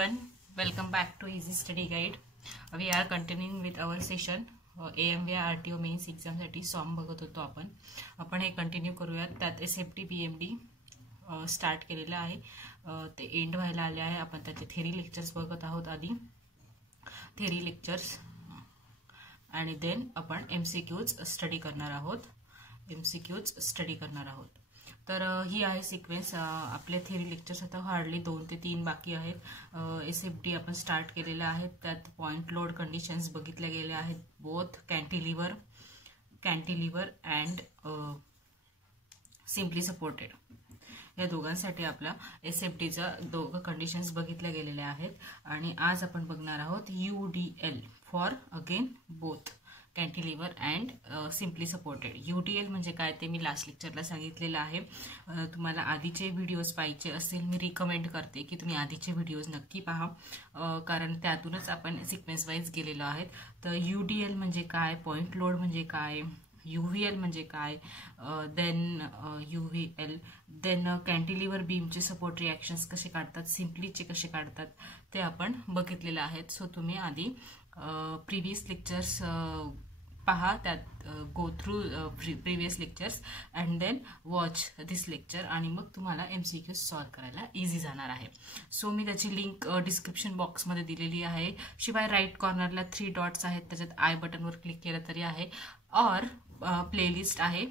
everyone, welcome back to Easy Study Guide. We are continuing with our session AMV RTO mains exam साठी सॉम बघत होतो आपण हे कंटिन्यू करूयात. त्यात SFT PMD स्टार्ट केलेला आहे, ते एंड व्हायला आले आहे. आपण त्याचे थेरी लेक्चर्स बघत आहोत. आधी थेरी लेक्चर्स आणि देन आपण MCQs स्टडी करणार आहोत. तर ही आहे सिक्वेन्स. आपले थेरी लेक्चर्स आता हार्डली 2 ते 3 बाकी आहेत. SFT आपण स्टार्ट केलेला आहे. त्यात पॉइंट लोड कंडिशन्स बघितल्या गेल्या आहेत. Both cantilever and simply supported या दोघांसाठी आपला SFTचा दोघं कंडिशन्स बघितल्या गेलेल्या आहेत. आणि आज आपण बघणार आहोत UDL for again both cantilever and simply supported. UDL म्हणजे काय ते मी लास्ट लेक्चरला सांगितलेलं आहे. तुम्हाला आधीचे व्हिडिओज पाहिजे असेल मी रिकमेंड करते की तुम्ही आधीचे व्हिडिओज नक्की पहा, कारण त्यातूनच आपण सिक्वेन्स वाईज गेलेलो आहेत. तर UDL म्हणजे काय, पॉइंट लोड म्हणजे काय, UVL म्हणजे काय, देन UVL, देन कॅन्टिलिव्हर बीमचे सपोर्ट रिॲक्शन्स कसे काढतात, सिम्पलीचे कसे काढतात ते आपण बघितलेलं आहेत. सो तुम्ही आधी प्रिव्हियस लेक्चर्स पहा, त्यात go through previous lectures and then watch this lecture, आणि मग तुम्हाला MCQ सॉल्व करायला इझी जाणार आहे. सो मी त्याची लिंक डिस्क्रिप्शन बॉक्समध्ये दिलेली आहे. शिवाय राईट कॉर्नरला 3 डॉट्स आहेत, त्याच्यात आय बटनवर क्लिक केलं तरी आहे, और प्लेलिस्ट आहे,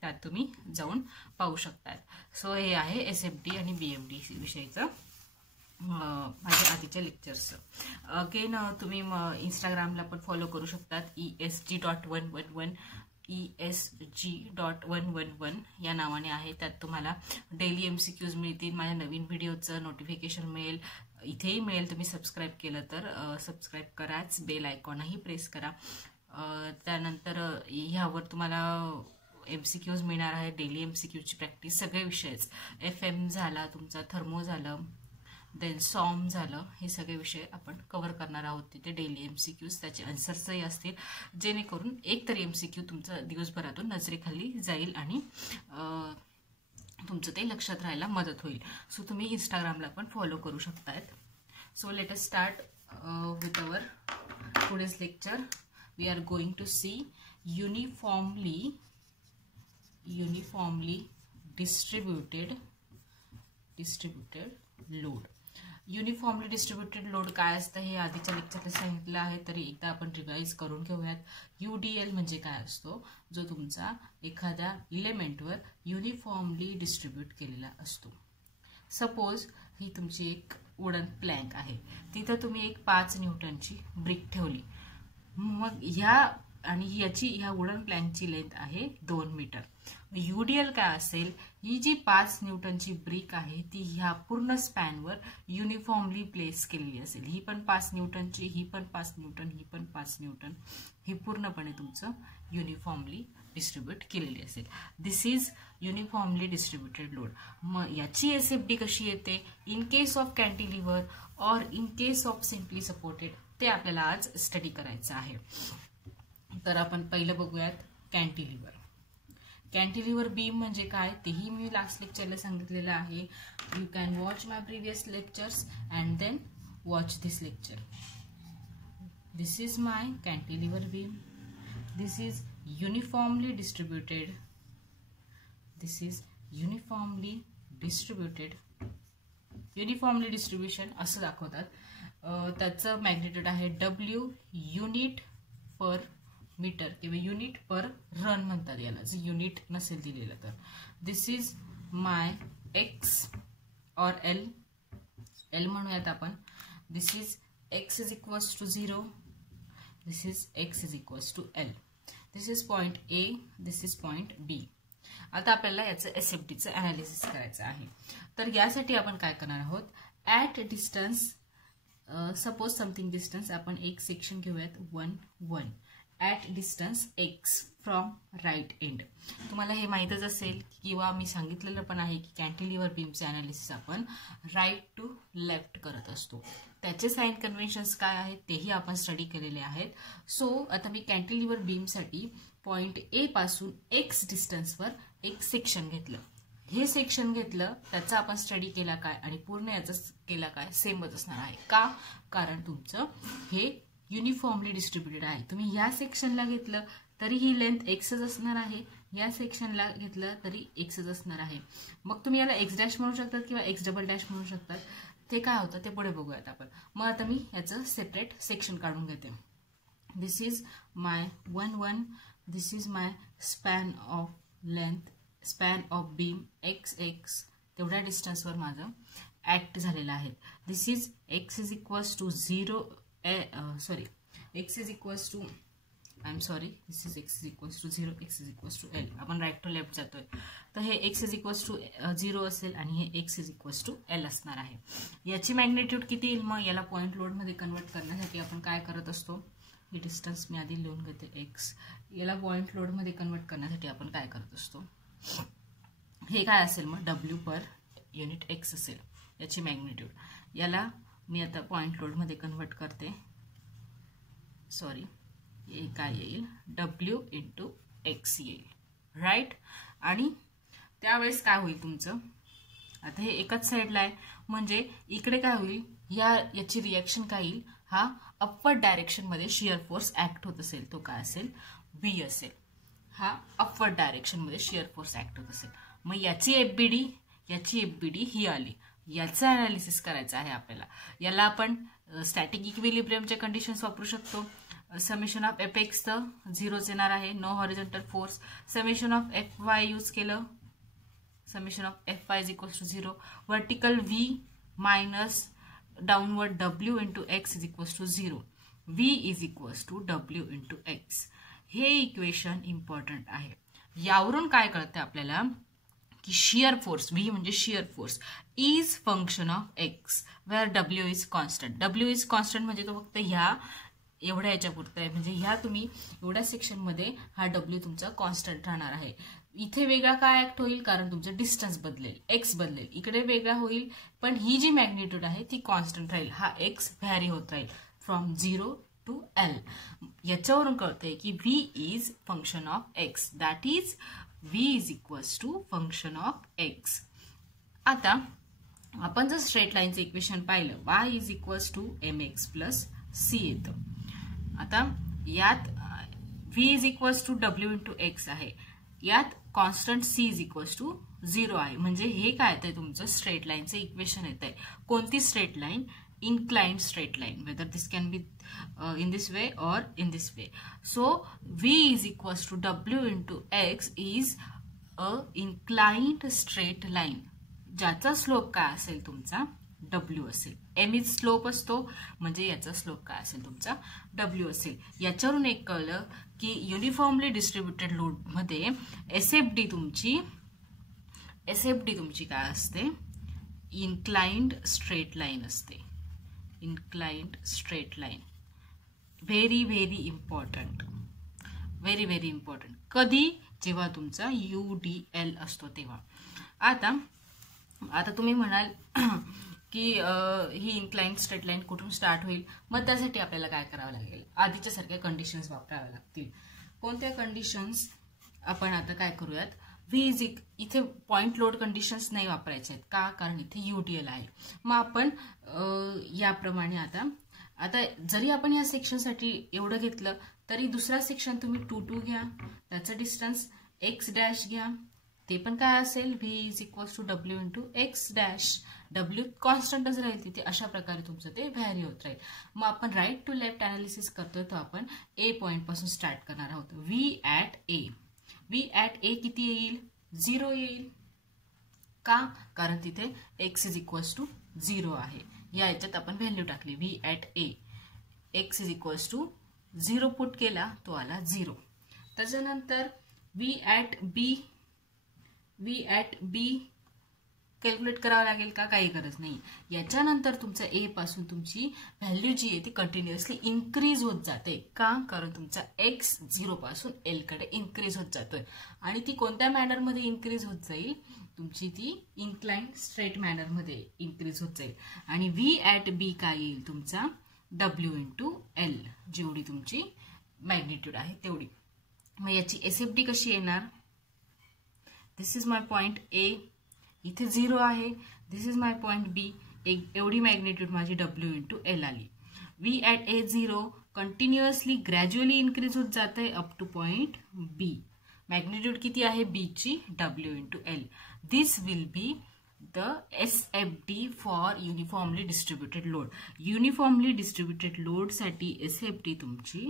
त्यात तुम्ही जाऊन पाहू शकतात. सो हे आहे SFT आणि BMD विषयीचं माझ्या आधीच्या लेक्चर्स. अगेन तुम्ही इंस्टाग्रामला पण फॉलो करू शकतात. ESG.111 या नावाने आहे. त्यात तुम्हाला डेली MCQs मिळतील. माझ्या नवीन व्हिडिओचं नोटिफिकेशन मिळेल, इथेही मिळेल. तुम्ही सबस्क्राईब केलं तर सबस्क्राईब कराच, बेल आयकॉनही प्रेस करा. त्यानंतर ह्यावर तुम्हाला MCQs मिळणार आहे. डेली MCQची प्रॅक्टिस, सगळे विषयच, FM झाला तुमचा, थर्मो झालं, देन सॉम झालं, हे सगळे विषय आपण कव्हर करणार आहोत तिथे. डेली MCQs, त्याचे आन्सर्सही असतील, जेणेकरून एक तरी MCQ तुमचा दिवसभरातून नजरेखाली जाईल आणि तुमचं ते लक्षात राहायला मदत होईल. सो तुम्ही इंस्टाग्रामला पण फॉलो करू शकतायत. So let us start with our today's lecture. We are going to see uniformly distributed load. Uniformly distributed load काय असतं हे आधीच्या लेक्चरला सांगितलं आहे, तरी एकदा आपण रिवाइज करून घेऊयात. UDL म्हणजे काय असतो, जो तुमचा एखाद्या इलेमेंटवर युनिफॉर्मली डिस्ट्रीब्यूट केलेला असतो. सपोज ही तुमची एक वुडन प्लॅंक आहे, तिथं तुम्ही एक 5 न्यूटनची ब्रिक ठेवली. मग ह्या वुडन प्लॅंकची लेंथ आहे 2 मीटर. UDL काय असेल, ही जी 5 न्यूटनची ब्रिक आहे ती ह्या पूर्ण स्पॅनवर युनिफॉर्मली प्लेस केलेली असेल. ही पण 5 न्यूटनची, ही पण 5 न्यूटन, ही पण 5 न्यूटन, ही पूर्णपणे तुमचं युनिफॉर्मली डिस्ट्रीब्यूट केलेली असेल. दिस इज युनिफॉर्मली डिस्ट्रीब्युटेड लोड. मग याची SFT कशी येते इन केस ऑफ कॅन्टिलिव्हर और in case of simply supported, ते आपल्याला आज स्टडी करायचं आहे. तर आपण पहिलं बघूयात कॅन्टिलिव्हर. कॅन्टिलिव्हर बीम म्हणजे काय तेही मी लास्ट लेक्चरला सांगितलेलं आहे. You can watch my previous lectures and then watch this lecture. This is my cantilever beam. This is uniformly distributed. This is uniformly distributed. Uniformly distribution असं दाखवतात. त्याचं मॅग्निट्यूड आहे W युनिट पर मीटर किंवा unit per run म्हणतात याला, जर unit नसेल दिलेलं तर. दिस इज माय X और L म्हणूयात आपण. This is X is equals to 0. This is X is equals to L. This is point A, this is point B. आता आपल्याला याचं SFTचं अनालिसिस करायचं आहे. तर यासाठी आपण काय करणार आहोत, at distance, suppose something distance, आपण एक सेक्शन घेऊयात 1 1 at distance X from right end. तुम्हाला हे माहीतच असेल किंवा मी सांगितलेलं पण आहे की कॅन्टिलिव्हर बीमचे अनालिसिस आपण राईट टू लेफ्ट करत असतो. त्याचे साइन कन्व्हेन्शन्स काय आहेत तेही आपण स्टडी केलेले आहेत. सो आता मी कॅन्टिलिव्हर बीमसाठी पॉइंट A पासून X डिस्टन्सवर एक सेक्शन घेतलं. हे सेक्शन घेतलं त्याचा आपण स्टडी केला काय आणि पूर्ण याचा केला काय सेमच असणार आहे. का? कारण तुमचं हे युनिफॉर्मली डिस्ट्रीब्युटेड आहे. तुम्ही या सेक्शनला घेतलं तरी ही लेंथ एक्सच असणार आहे, या सेक्शनला घेतलं तरी एक्सच असणार आहे. मग तुम्ही याला एक्स डॅश म्हणू शकतात किंवा एक्स डबल डॅश म्हणू शकतात. ते काय होतं ते पुढे बघूयात आपण. मग आता मी याचं सेपरेट सेक्शन काढून घेते. This is my 1-1, this is my span of length, span of beam X X, तेवढ्या डिस्टन्सवर माझं ऍक्ट झालेलं आहे. This is X is equals to 0, X is equals to this is x is equals to 0, x is equals to l. आपण right to left जातोय तर हे x is equals to 0 असेल आणि हे x is equals to l असणार आहे. याची मॅग्निट्यूड किती येईल? मग याला पॉइंट लोड मध्ये कन्वर्ट करण्यासाठी आपण काय करत असतो, ही डिस्टन्स मी आधी लिहून घेते x. याला पॉइंट लोड मध्ये कन्वर्ट करण्यासाठी आपण काय करत असतो, हे काय असेल मग w पर युनिट x असेल याची मॅग्निट्यूड. याला मी आता पॉइंट लोड मध्ये कन्वर्ट करते. सॉरी, हे काय येईल, w इंटू एक्स येईल, राईट. आणि त्यावेळेस काय होईल तुमचं, आता हे एकाच साईडला आहे म्हणजे इकडे काय होईल, याची रिॲक्शन काय येईल, हा अपवर्ड डायरेक्शन मध्ये शियर फोर्स ऍक्ट होत असेल तो काय असेल, v असेल. हा अपवर्ड डायरेक्शन मध्ये शियर फोर्स ऍक्ट होत असेल. मग याची एफबीडी ही आली. याचं अनालिसिस करायचं आहे आपल्याला. याला आपण स्टॅटिक इक्विलिब्रियमचे कंडिशन्स वापरू शकतो. समेशन ऑफ एफ एक्स तर 0च येणार आहे, no horizontal force. Summation of F Y use केलं, summation of F Y is equals to 0. Vertical V minus downward W into X is equals to 0. V is equals to W into X. हे equation important आहे. यावरून काय कळतं आपल्याला की shear force, V म्हणजे shear force, is function of X where W is constant. W is constant म्हणजे तो फक्त ह्या एवढ्या याच्या पुरतं आहे, म्हणजे ह्या तुम्ही एवढ्या सेक्शनमध्ये हा डब्ल्यू तुमचा कॉन्स्टंट राहणार आहे. इथे वेगळा काय ऍक्ट होईल, कारण तुमचं डिस्टन्स बदलेल, एक्स बदलेल, इकडे वेगळा होईल, पण ही जी मॅग्निट्यूड आहे ती कॉन्स्टंट राहील. हा एक्स व्हॅरी होत राहील फ्रॉम 0 टू एल. याच्यावरून कळतंय की V is function of X, that is V is equals to function of X. आता आपण जर स्ट्रेट लाईनचं इक्वेशन पाहिलं, Y is equals to M X plus C येतं. आता यात v is equals to W into X आहे, यात constant c is equals to 0 आहे. म्हणजे हे काय येतंय तुमचं स्ट्रेट लाईनचं इक्वेशन येत आहे. कोणती straight line? Inclined straight line, whether this can be in this way और in this way. So v is equals to W into X is a inclined straight line, ज्याचा स्लोप काय असेल तुमचा W असेल. M is slope असतो म्हणजे याचा slope काय असेल तुमचा W असेल. याच्यावरून एक कळलं की युनिफॉर्मली डिस्ट्रीब्युटेड लोड मध्ये एसएफडी तुमची काय असते, इन्क्लाइंड स्ट्रेट लाईन असते. Inclined straight line very very important, very very important. कधी? जेव्हा तुमचा UDL असतो तेव्हा. आता तुम्ही म्हणाल की ही इन्क्लाइंड स्ट्रेट लाईन कुठून स्टार्ट होईल, मग त्यासाठी आपल्याला काय करावं लागेल, आधीच्या सारख्या कंडिशन्स वापराव्या लागतील. कोणत्या कंडिशन्स? आपण आता काय करूयात, व्ही इज इथे पॉइंट लोड कंडिशन्स नाही वापरायचे आहेत. का? कारण इथे UDL आहे. मग आपण याप्रमाणे आता जरी आपण या सेक्शनसाठी एवढं घेतलं तरी दुसरा सेक्शन तुम्ही 2 घ्या, त्याचं डिस्टन्स एक्स डॅश घ्या, ते पण काय असेल, V is equals to W into X dash. W कॉन्स्टंटच राहील तिथे. अशा प्रकारे तुमचं ते व्हॅरी होत राहील. मग आपण राईट टू लेफ्ट अनालिसिस करतोय तो आपण ए पॉइंट पासून स्टार्ट करणार आहोत. व्ही ॲट ए किती येईल, 0 येईल. का? कारण तिथे एक्स इज इक्वल्स टू 0 आहे. या याच्यात आपण व्हॅल्यू टाकली, V at A X is equals to 0 put केला तो आला 0. त्याच्यानंतर व्ही ॲट बी कॅल्क्युलेट करावं लागेल का? काही गरज नाही. याच्यानंतर तुमचा ए पासून तुमची व्हॅल्यू जी आहे ती कंटिन्युअसली इन्क्रीज होत जाते. का? कारण तुमचा एक्स 0 पासून एल कडे इन्क्रीज होत जातोय. आणि ती कोणत्या मॅनरमध्ये इन्क्रीज होत जाईल, तुमची ती इन्क्लाइंड स्ट्रेट मॅनरमध्ये इन्क्रीज होत जाईल. आणि व्ही ॲट बी काय येईल तुमचा, डब्ल्यू इंटू एल, जेवढी तुमची मॅग्निट्यूड आहे तेवढी. मग याची एसएफडी कशी येणार, दिस इज माय पॉइंट ए, इथे 0 आहे, दिस इज माय पॉइंट बी, एवढी मॅग्निट्यूड माझी W इंटू एल आली. V at A0 continuously gradually increase होत जाते अप टू पॉइंट बी. मॅग्निट्यूड किती आहे बी ची? W into L. This will be the SFD for uniformly distributed load. Uniformly distributed load साठी SFD तुमची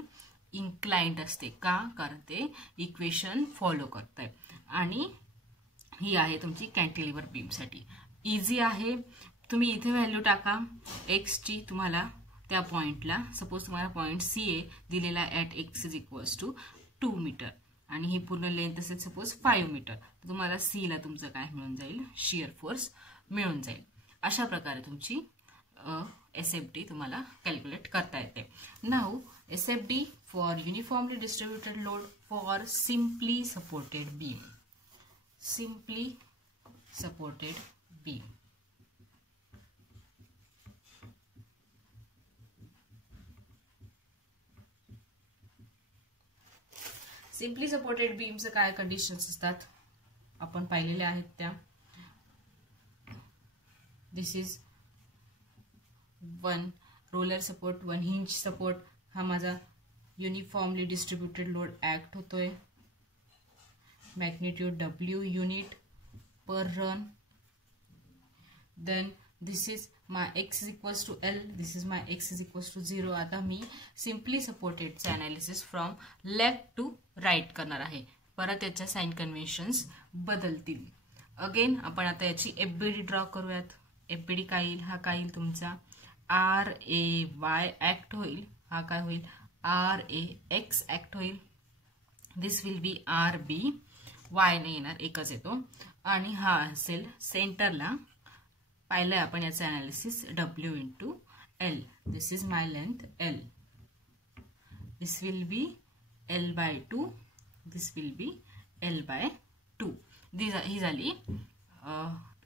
इन्क्लाइंड असते. का? कारण ते इक्वेशन फॉलो करत आहे. आणि ही आहे तुमची कॅन्टिलिव्हर बीम साठी. इझी आहे. तुम्ही इथे व्हॅल्यू टाका एक्स ची. तुम्हाला त्या पॉइंटला सपोज तुम्हाला पॉइंट CA दिलेला at x is equals to 2 metre आणि ही पूर्ण लेंथ असेल सपोज 5 मीटर, तर तुम्हाला C ला तुमचं काय मिळून जाईल? शिअर फोर्स मिळून जाईल. अशा प्रकारे तुमची SFD तुम्हाला कॅल्क्युलेट करता येते. Now SFD for uniformly distributed load for simply supported beam. Simply supported beam. Simply supported बीमचं काय कंडिशन्स असतात आपण पाहिलेले आहेत त्या. This is 1 roller support, 1 hinge support. हा माझा युनिफॉर्मली डिस्ट्रीब्युटेड लोड ऍक्ट होतोय. Magnitude W unit per run. Then this is my x is equals to L, this is my x is equals to 0. आता मी simply सपोर्टेडचे analysis from left to right करणार आहे. परत याच्या sign conventions बदलतील. Again आपण आता याची FBD ड्रॉ करूयात. FBD काय येईल? हा काय येईल तुमचा RAY ऍक्ट होईल. हा काय होईल? RAX ऍक्ट होईल. दिस विल बी RB. Y नाही येणार, एकच येतो. आणि हा असेल सेंटरला. पाहिलंय आपण याचं analysis W into L. This is my length L. This will be L by 2. This will be L by 2. ही झाली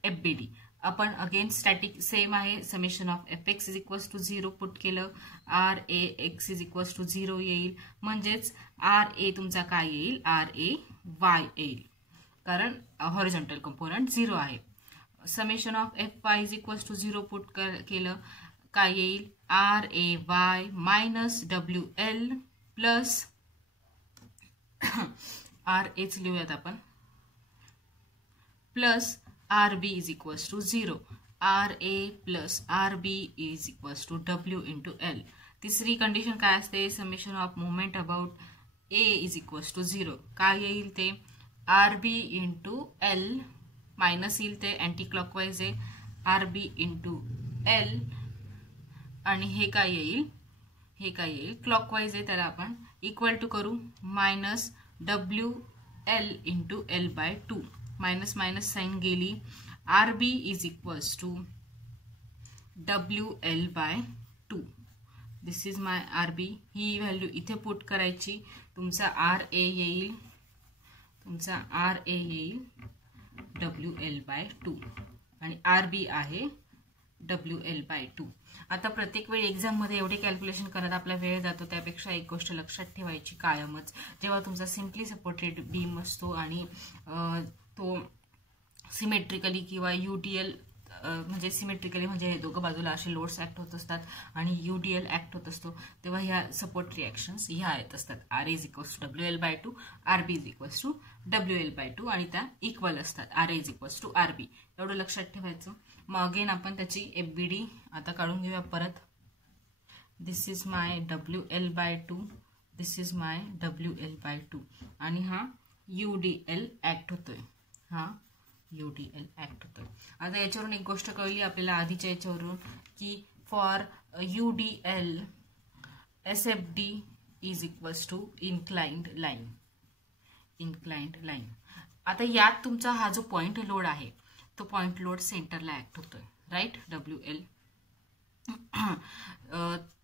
FBD. आपण अगेन स्टॅटिक सेम आहे. Summation of Fx is equals to 0 put केलं. RAX इज इक्वल्स टू 0 येईल. म्हणजेच RA तुमचा काय येईल? RAY येईल. कारण हॉरिझॉन्टल कंपोनंट 0 आहे. Summation of Fy is equals to 0 put केलं. काय येईल? RAY मायनस WL प्लस RAच लिहूयात आपण plus RB is equals to 0. RA plus RB is equals to W into L. तिसरी कंडिशन काय असते? Summation of moment about A is equals to 0. काय येईल ते? RB इंटू L मायनस येईल ते अँटी क्लॉकवाईज आहे. RB इंटू L आणि हे काय येईल? हे काय येईल? क्लॉकवाईज आहे, त्याला आपण इक्वल टू करू minus WL into L by 2. Minus minus sign गेली. RB is equals to WL by 2. This is my RB. ही व्हॅल्यू इथे पुट करायची. तुमचा RA येईल. तुमचा RA येईल WL बाय 2 आणि RB आहे WL बाय 2. आता प्रत्येक वेळी एक्झाम मध्ये एवढे कॅल्क्युलेशन करत आपला वेळ जातो. त्यापेक्षा एक गोष्ट लक्षात ठेवायची कायमच, जेव्हा तुमचा सिम्पली सपोर्टेड बीम असतो आणि तो सिमेट्रिकली किंवा UDL म्हणजे सिमेट्रिकली म्हणजे हे दोघं बाजूला असे लोड्स ऍक्ट होत असतात आणि UDL ऍक्ट होत असतो, तेव्हा ह्या सपोर्ट रिॲक्शन्स ह्या येत असतात. RA is equals to WL by 2, RB is equals to WL by 2 आणि त्या इक्वल असतात. RA is equals to RB. एवढं लक्षात ठेवायचं. मग अगेन आपण त्याची FBD आता काढून घेऊया परत. This is my WL by 2, this is my WL by 2 आणि हा UDL ऍक्ट होतोय. हा UDL ऍक्ट होतोय. आता याच्यावरून एक गोष्ट कळली आपल्याला आधीच्या याच्यावरून की for UDL SFD is equals to inclined line. Inclined line. आता यात तुमचा हा जो पॉइंट लोड आहे तो पॉइंट लोड सेंटरला ऍक्ट होतोय, राईट? WL.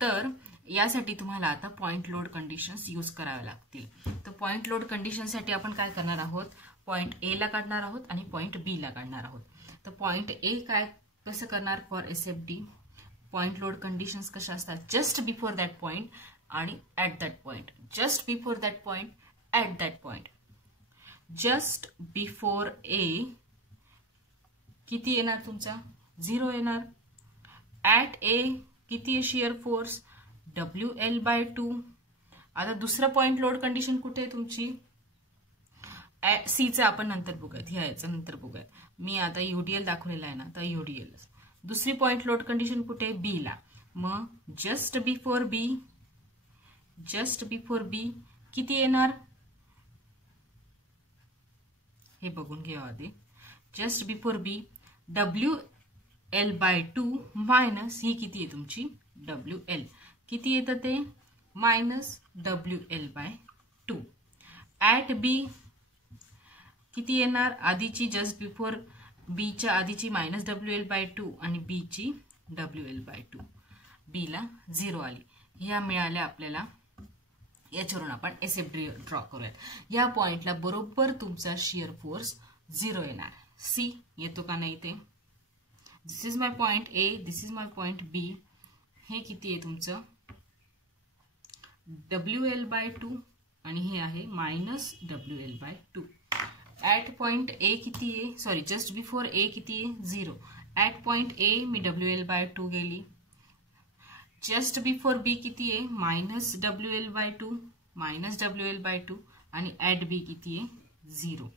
तर यासाठी तुम्हाला आता पॉइंट लोड कंडिशन्स यूज कराव्या लागतील. तर पॉइंट लोड कंडिशनसाठी आपण काय करणार आहोत? पॉइंट A ला काढणार आहोत आणि पॉइंट B ला काढणार आहोत. तर पॉइंट A काय कसं करणार for SFD? Point load conditions कशा असतात? जस्ट बिफोर दॅट पॉइंट आणि at that point. Just before that point, at that point. Just before A किती येणार तुमचा 0 येणार. ॲट ए किती आहे शिअर फोर्स WL/2. आता दुसरा पॉइंट लोड कंडिशन कुठे आहे तुमची सीचा आपण नंतर बघूयात, ह्या याचं नंतर बघूयात. मी आता UDL दाखवलेला आहे ना, तर UDL. दुसरी पॉइंट लोड कंडिशन कुठे आहे बी ला. मग जस्ट बिफोर बी किती येणार हे बघून घेऊ आधी. जस्ट बिफोर बी WL/2 मायनस ही किती आहे तुमची WL. किती येतं ते मायनस WL/2. ॲट बी किती येणार आधीची जस्ट बिफोर बीच्या आधीची मायनस WL/2 आणि बीची WL/2. बीला 0 आली. ह्या मिळाल्या आपल्याला. याच्यावरून आपण SFD ड्रॉ करूयात. या पॉइंटला बरोबर तुमचा शिअर फोर्स 0 येणार. सी येतो का नाही ते. This is my point A, this is my point B. हे किती आहे तुमचं WL/2 आणि हे आहे minus WL/2. At point A किती आहे सॉरी जस्ट बिफोर ए किती आहे 0. At point A me WL/2 गेली. जस्ट बिफोर बी किती आहे मायनस WL/2 आणि ॲट बी किती आहे 0.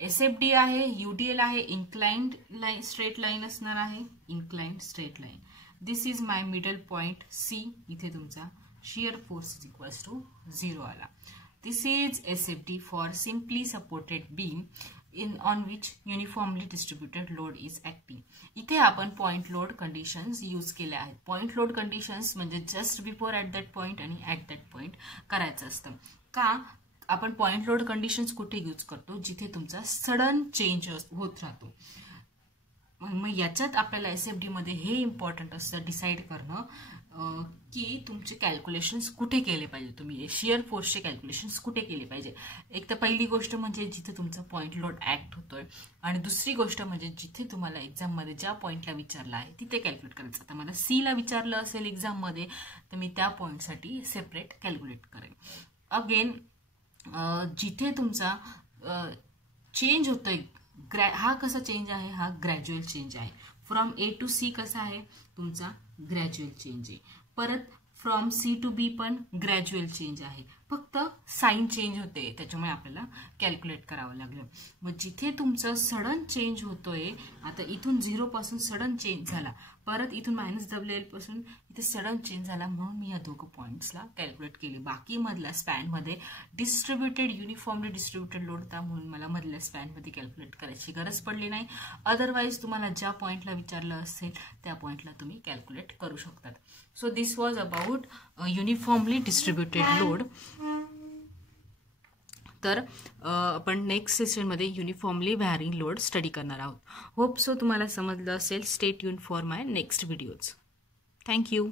SFD आहे UDL आहे इन्क्लाइंड लाईन स्ट्रेट लाईन असणार आहे inclined straight line. This is my middle point C. इथे तुमचा shear force is equals to 0 आला. This is SFD for simply supported beam on which uniformly distributed load is acting. इथे आपण point load conditions use केल्या आहेत. Point load conditions म्हणजे just before at that point आणि at that point करायचं असतं. का आपण पॉइंट लोड कंडिशन्स कुठे यूज करतो जिथे तुमचा सडन चेंज होत राहतो. मग याच्यात आपल्याला SFD मध्ये हे इम्पॉर्टंट असतं डिसाईड करणं की तुमचे कॅल्क्युलेशन्स कुठे केले पाहिजे. तुम्ही शिअर फोर्सचे कॅल्क्युलेशन्स कुठे केले पाहिजे. एक तर पहिली गोष्ट म्हणजे जिथे तुमचा पॉइंट लोड ऍक्ट होतोय आणि दुसरी गोष्ट म्हणजे जिथे तुम्हाला एक्झाममध्ये ज्या पॉइंटला विचारलं आहे तिथे कॅल्क्युलेट करायचं. आता मला सीला विचारलं असेल एक्झाममध्ये तर मी त्या पॉइंटसाठी सेपरेट कॅल्क्युलेट करेन. अगेन जिथे तुमचा चेंज होतोय हा कसा चेंज आहे हा ग्रॅज्युअल चेंज आहे. फ्रॉम A to C कसा आहे तुमचा ग्रॅज्युअल चेंज आहे. परत फ्रॉम C to B पण ग्रॅज्युअल चेंज आहे. फक्त साईन चेंज होते त्याच्यामुळे आपल्याला कॅल्क्युलेट करावं लागलं. मग जिथे तुमचं सडन चेंज होतोय आता इथून 0 पासून सडन चेंज झाला परत इथून WL पासून इथे सडन चेंज झाला म्हणून मी या दोघं पॉइंट्सला कॅल्क्युलेट केले. बाकी मधल्या स्पॅनमध्ये युनिफॉर्मली डिस्ट्रीब्युटेड लोड था म्हणून मला मधल्या स्पॅनमध्ये कॅल्क्युलेट करायची गरज पडली नाही. अदरवाईज तुम्हाला ज्या पॉइंटला विचारलं असेल त्या पॉइंटला तुम्ही कॅल्क्युलेट करू शकतात. So this was about uniformly distributed load. तर आपण नेक्स्ट सेशनमध्ये युनिफॉर्मली व्हॅरिंग लोड स्टडी करणार आहोत. होप सो तुम्हाला समजलं असेल. Stay tune for my next videos. Thank you.